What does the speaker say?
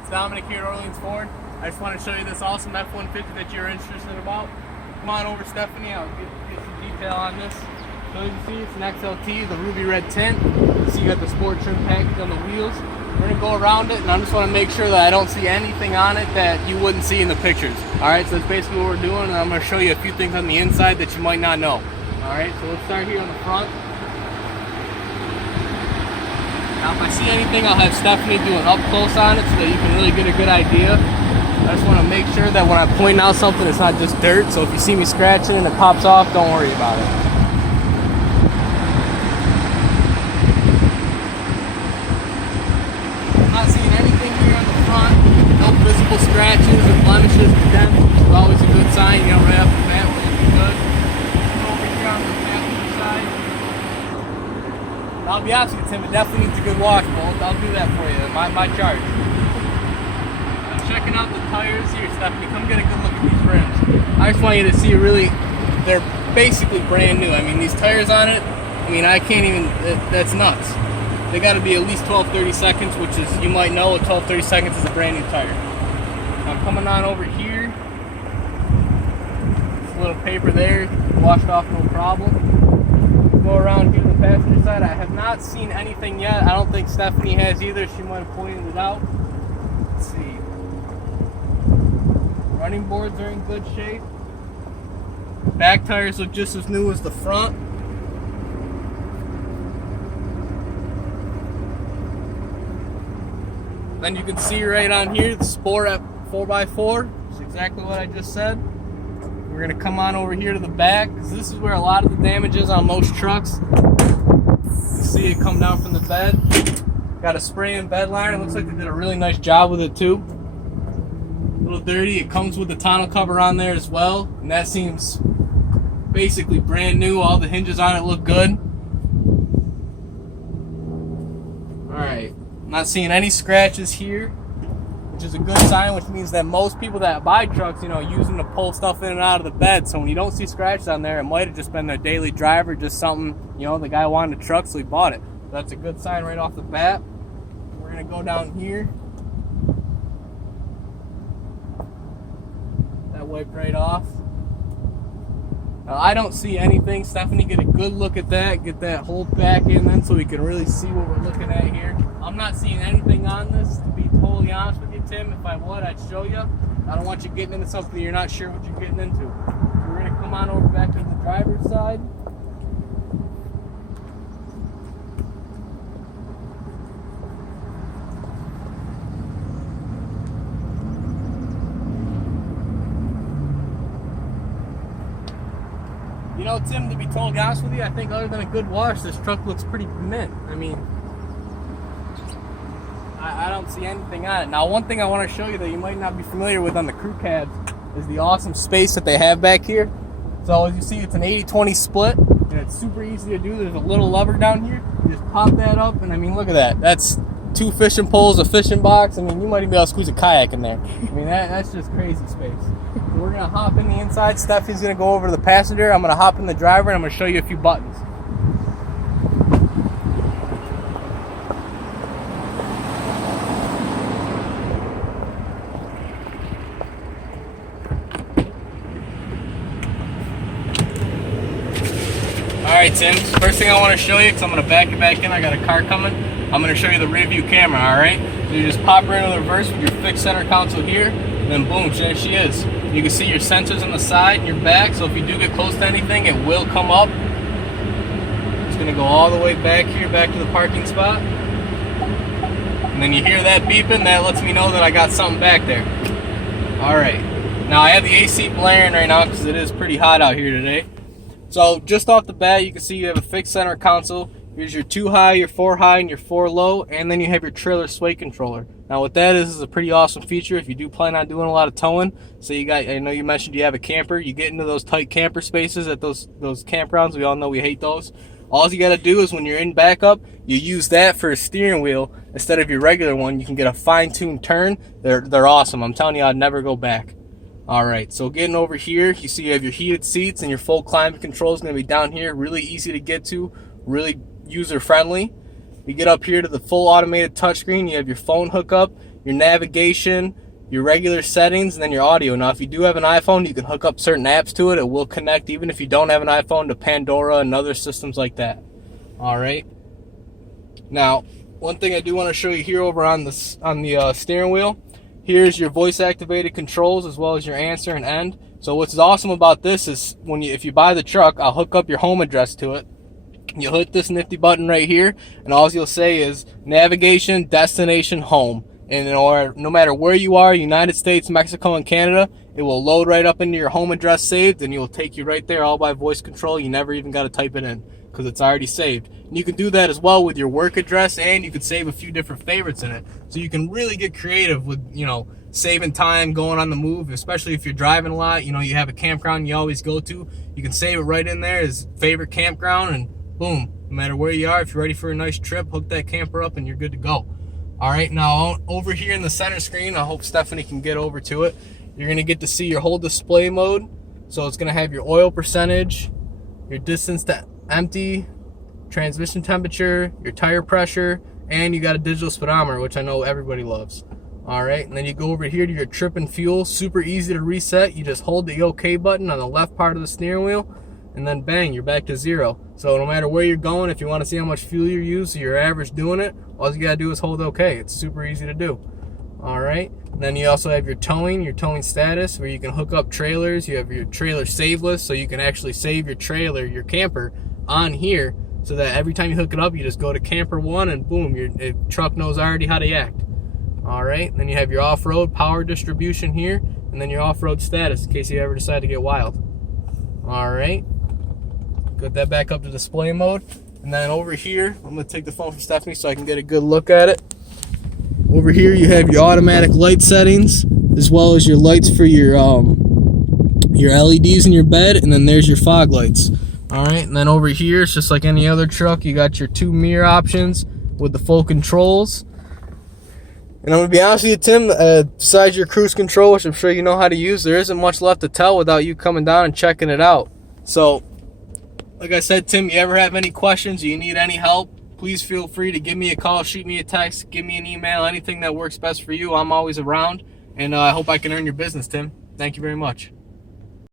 It's Dominic here at Orleans Ford. I just want to show you this awesome F-150 that you're interested about. Come on over, Stephanie. I'll get some detail on this. So you can see it's an XLT, the ruby red tint. You see you got the sport trim package on the wheels. We're going to go around it, and I just want to make sure that I don't see anything on it that you wouldn't see in the pictures. Alright, so that's basically what we're doing, and I'm going to show you a few things on the inside that you might not know. Alright, so let's start here on the front. Now if I see anything, I'll have Stephanie do an up close on it so that you can really get a good idea. I just want to make sure that when I'm pointing out something, it's not just dirt. So if you see me scratching and it pops off, don't worry about it. I'm not seeing anything here on the front. No visible scratches or blemishes or dents, which is always a good sign. You know, right off the bat, we're looking good. Over here on the passenger side. I'll be honest with you, Tim, it definitely needs a good wash, Bolt. I'll do that for you. My charge. I'm checking out the tires here, Stephanie. Come get a good look at these rims. I just want you to see they're basically brand new. I mean, these tires on it, I mean, I can't even, that's nuts. They got to be at least 12-30 seconds, which is, you might know, 12-30 seconds is a brand new tire. Now, coming on over here, this little paper there, washed off no problem. Go around here to the passenger side. I have not seen anything yet. I don't think Stephanie has either. She might have pointed it out. Let's see. Running boards are in good shape. Back tires look just as new as the front. Then you can see right on here the Sport at 4x4. It's exactly what I just said. We're going to come on over here to the back, because this is where a lot of the damage is on most trucks. You see it come down from the bed. Got a spray-in bed liner. It looks like they did a really nice job with it too. A little dirty. It comes with the tonneau cover on there as well, and that seems basically brand new. All the hinges on it look good. Alright, not seeing any scratches here, which is a good sign, which means that most people that buy trucks, you know, use them to pull stuff in and out of the bed. So when you don't see scratches on there, it might have just been their daily driver, just something, you know, the guy wanted a truck, so he bought it. That's a good sign right off the bat. We're going to go down here. That wiped right off. Now, I don't see anything. Stephanie, get a good look at that. Get that whole back in then so we can really see what we're looking at here. I'm not seeing anything on this, to be totally honest with you, Tim. If I would, I'd show you. I don't want you getting into something you're not sure what you're getting into. So we're going to come on over back to the driver's side. You know, Tim, to be totally honest with you, I think other than a good wash, this truck looks pretty mint. I mean, I don't see anything on it. Now, one thing I want to show you that you might not be familiar with on the crew cabs is the awesome space that they have back here. So as you see, it's an 80-20 split, and it's super easy to do. There's a little lever down here. You just pop that up, and I mean, look at that. That's 2 fishing poles, a fishing box. I mean, you might even be able to squeeze a kayak in there. I mean, that's just crazy space. So we're going to hop in the inside. Stephanie's going to go over to the passenger. I'm going to hop in the driver, and I'm going to show you a few buttons. Alright, Tim, first thing I want to show you, because I'm going to back it back in, I got a car coming, I'm going to show you the rear view camera, alright? So you just pop her into the reverse with your fixed center console here, and then boom, there she is. You can see your sensors on the side and your back, so if you do get close to anything, it will come up. It's going to go all the way back here, back to the parking spot. And then you hear that beeping, that lets me know that I got something back there. Alright, now I have the AC blaring right now because it is pretty hot out here today. So just off the bat, you can see you have a fixed center console. Here's your 2 high, your 4 high, and your 4 low, and then you have your trailer sway controller. Now what that is a pretty awesome feature if you do plan on doing a lot of towing. So I know you mentioned you have a camper, you get into those tight camper spaces at those campgrounds. We all know we hate those. All you got to do is when you're in backup, you use that for a steering wheel instead of your regular one. You can get a fine-tuned turn. They're awesome. I'm telling you, I'd never go back. Alright, so getting over here, you see you have your heated seats and your full climate control is going to be down here. Really easy to get to, really user friendly. You get up here to the full automated touchscreen, you have your phone hookup, your navigation, your regular settings, and then your audio. Now, if you do have an iPhone, you can hook up certain apps to it. It will connect, even if you don't have an iPhone, to Pandora and other systems like that. All right. Now, one thing I do want to show you here over on the steering wheel, here's your voice-activated controls as well as your answer and end. So what's awesome about this is if you buy the truck, I'll hook up your home address to it. You'll hit this nifty button right here, and all you'll say is navigation, destination, home. And no matter where you are, United States, Mexico, and Canada, it will load right up into your home address saved, and it will take you right there all by voice control. You never even got to type it in because it's already saved. And you can do that as well with your work address, and you can save a few different favorites in it. So you can really get creative with, saving time going on the move, especially if you're driving a lot. You have a campground you always go to. You can save it right in there as favorite campground, and boom, no matter where you are, if you're ready for a nice trip, hook that camper up and you're good to go. All right, now over here in the center screen, I hope Stephanie can get over to it. You're gonna get to see your whole display mode. So it's gonna have your oil percentage, your distance to empty, transmission temperature, your tire pressure, and you got a digital speedometer, which I know everybody loves. All right, and then you go over here to your trip and fuel. Super easy to reset. You just hold the OK button on the left part of the steering wheel, and then bang, you're back to zero. So no matter where you're going, if you want to see how much fuel you use, so your average doing it, all you gotta do is hold OK. It's super easy to do. All right, and then you also have your towing status, where you can hook up trailers. You have your trailer save list, so you can actually save your trailer, your camper, on here, so that every time you hook it up, you just go to camper 1 and boom, your truck knows already how to act. All right, then you have your off-road power distribution here, and then your off-road status in case you ever decide to get wild. All right, put that back up to display mode, and then over here, I'm gonna take the phone from Stephanie so I can get a good look at it. Over here, you have your automatic light settings, as well as your lights for your LEDs in your bed, and then there's your fog lights. All right, and then over here, it's just like any other truck. You got your 2 mirror options with the full controls. And I'm gonna be honest with you, Tim, besides your cruise control, which I'm sure you know how to use, there isn't much left to tell without you coming down and checking it out. So, like I said, Tim, you ever have any questions, you need any help, please feel free to give me a call, shoot me a text, give me an email, anything that works best for you. I'm always around, and I hope I can earn your business, Tim. Thank you very much.